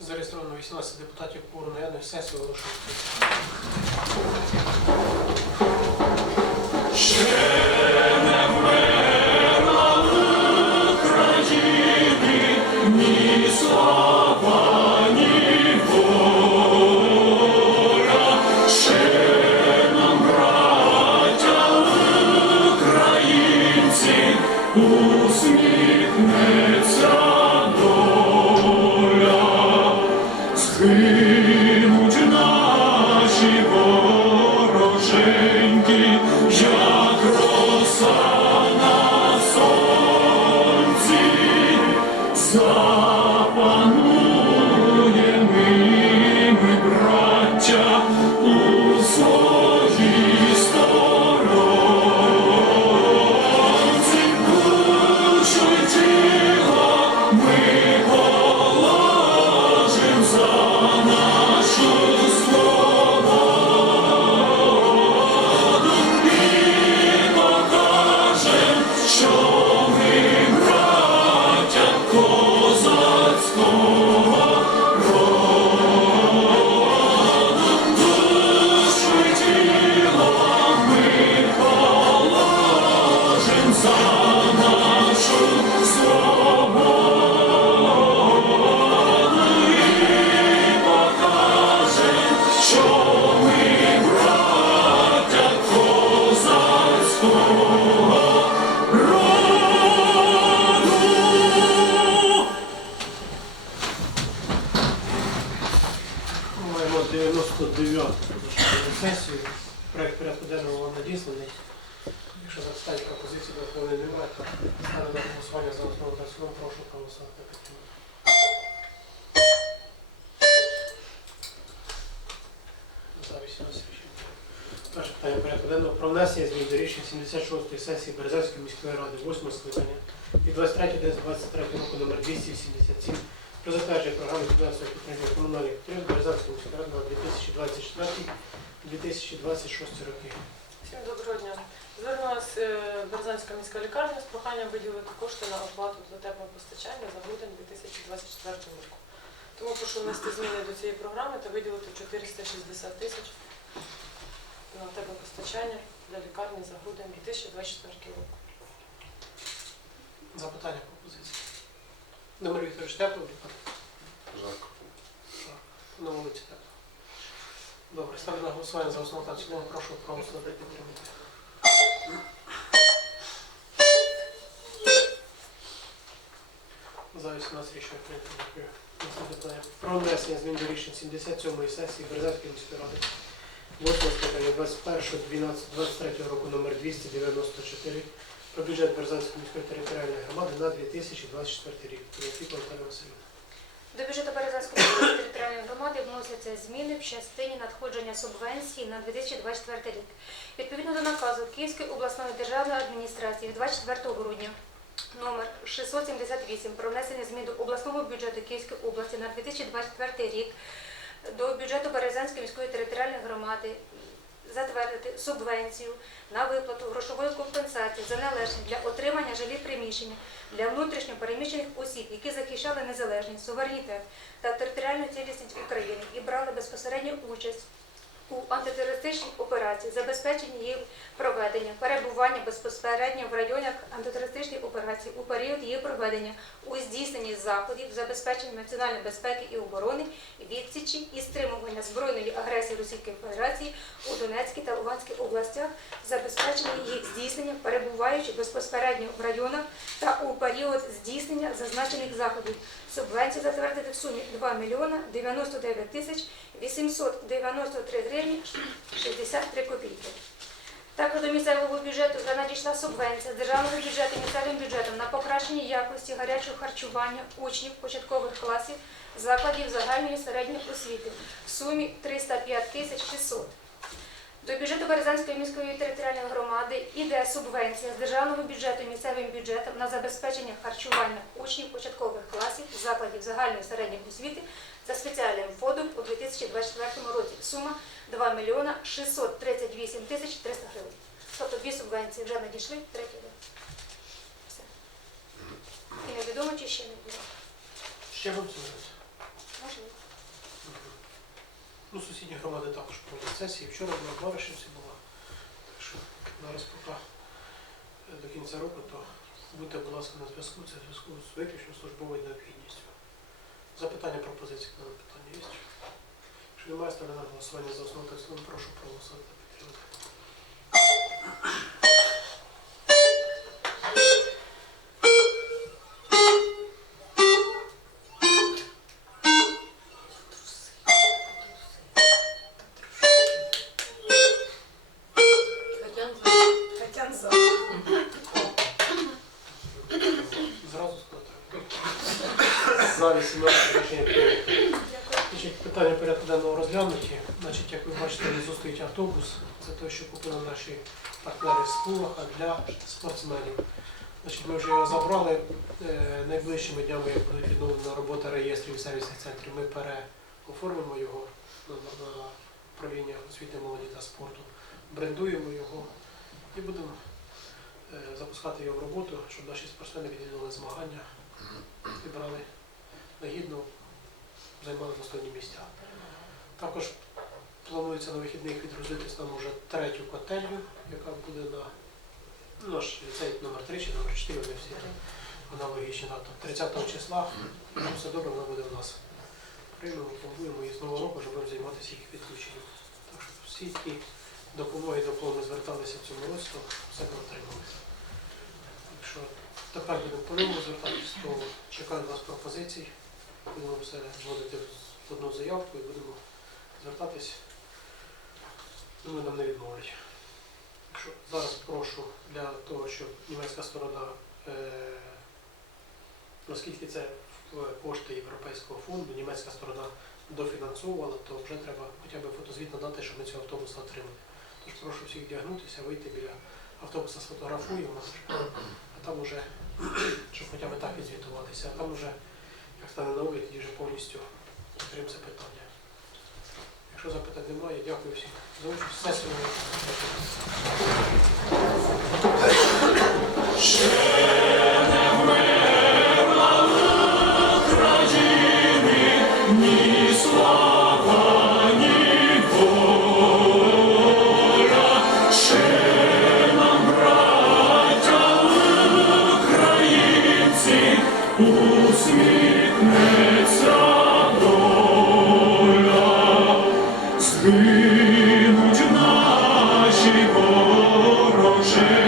Зареєстровано 18 депутатів кворум наявних сесії оголошую. Згинуть 99 сесію. Проект порядку денного вам надісланий. Якщо запитання пропозиції до Верховної немає, то ставлю на голосування за основу та цілому. Прошу проголосувати. та підтримати. За 18 рішення. Перше питання порядку денного про внесення змін до рішень 76-ї сесії Березанської міської ради 8 скликання і 23 день 23 року номер 287 про затвердження програми фінансової підтримки комунальних підприємств Березанської міської ради на 2024-2026 роки. Всім доброго дня. Звернулася е, Березанська міська лікарня з проханням виділити кошти на оплату за теплопостачання за грудень 2024 року. Тому прошу внести зміни до цієї програми та виділити 460 тисяч на теплопостачання для лікарні за грудень 2024 року. Запитання пропозиції. Номер Вікторович тепло? Жарко. На вулиці тепло. Добре, ставлю на голосування за основу та цілому. Прошу проголосувати підтримати. За 18 рішення прийнято. Дякую. Наступне питання. Про внесення змін до рішень 77-ї сесії Березанської міської ради 8 скликання 21.12.23 року номер 294 про бюджет Березанської міської територіальної громади на 2024 рік. Наталія Васильівна. До бюджету Березанської територіальної громади вносяться зміни в частині надходження субвенції на 2024 рік. Відповідно до наказу Київської обласної державної адміністрації від 24 грудня номер 678 про внесення змін до обласного бюджету Київської області на 2024 рік до бюджету Березанської міської територіальної громади затвердити субвенцію на виплату грошової компенсації за належність для отримання жилі приміщення для внутрішньо переміщених осіб, які захищали незалежність, суверенітет та територіальну цілісність України і брали безпосередню участь у антитерористичній операції, забезпечення її проведення, перебування безпосередньо в районах антитерористичної операції у період її проведення у здійсненні заходів забезпечення національної безпеки і оборони, відсічі і стримування збройної агресії Російської Федерації у Донецькій та Луганській областях, забезпечення їх здійснення, перебуваючи безпосередньо в районах та у період здійснення зазначених заходів. Субвенцію затвердити в сумі 2 мільйона 99 тисяч 893 гривні 63 копійки. Також до місцевого бюджету надійшла субвенція з державного бюджету місцевим бюджетом на покращення якості гарячого харчування учнів початкових класів закладів загальної середньої освіти в сумі 305 тисяч 600. До бюджету Березанської міської територіальної громади іде субвенція з державного бюджету і місцевим бюджетом на забезпечення харчування учнів початкових класів закладів загальної середньої освіти за спеціальним фондом у 2024 році. Сума 2 мільйона 638 тисяч 300 гривень. Тобто дві субвенції вже надійшли, третя йде. Все. І невідомо, чи ще не буде. Ще вам звернути. Ну, сусідні громади також проводять сесії. Вчора в Баришівці була. Так що зараз поки е, до кінця року, то будьте, будь ласка, на зв'язку. Це зв'язку з виключно службовою необхідністю. Запитання, пропозиції на питання є? Якщо немає, ставлю на голосування за основу тексту, прошу проголосувати на підтримати. 18 рішення прийнято. Питання порядку денного розглянуті. Значить, як ви бачите, внизу стоїть автобус. Це той, що купили наші партнери з Пулаха для спортсменів. Значить, ми вже його забрали. Е, Найближчими днями, як буде відновлена робота реєстрів і сервісних центрів, ми переоформимо його на управління освіти, молоді та спорту, брендуємо його і будемо е, запускати його в роботу, щоб наші спортсмени відвідували змагання і брали нагідно, займали достойні місця. Також планується на вихідних відгрузитись нам уже третю котельню, яка буде на ну, наш ліцей номер 3 чи номер 4, вони всі аналогічні дати. 30 числа, якщо все добре, вона буде в нас. Приймемо, плануємо і з нового року вже будемо займатися їх підключенням. Так що всі ті допомоги, до кого ми зверталися в цьому році, то все ми отримали. Так що тепер будемо по-новому звертатись, то чекаю вас пропозицій. Будемо все зводити в одну заявку і будемо звертатись. Думаю, нам не відмовлять. Так що зараз прошу для того, щоб німецька сторона, е, оскільки це кошти Європейського фонду, німецька сторона дофінансовувала, то вже треба хоча б фотозвіт надати, щоб ми цього автобуса отримали. Тож прошу всіх вдягнутися, вийти біля автобуса, сфотографуємо, а там уже, щоб хоча б так відзвітуватися, а там уже, як стане нове, тоді вже повністю відкриємо це питання. Якщо запитань немає, дякую всім за участь. Слава ні воля, Jesus.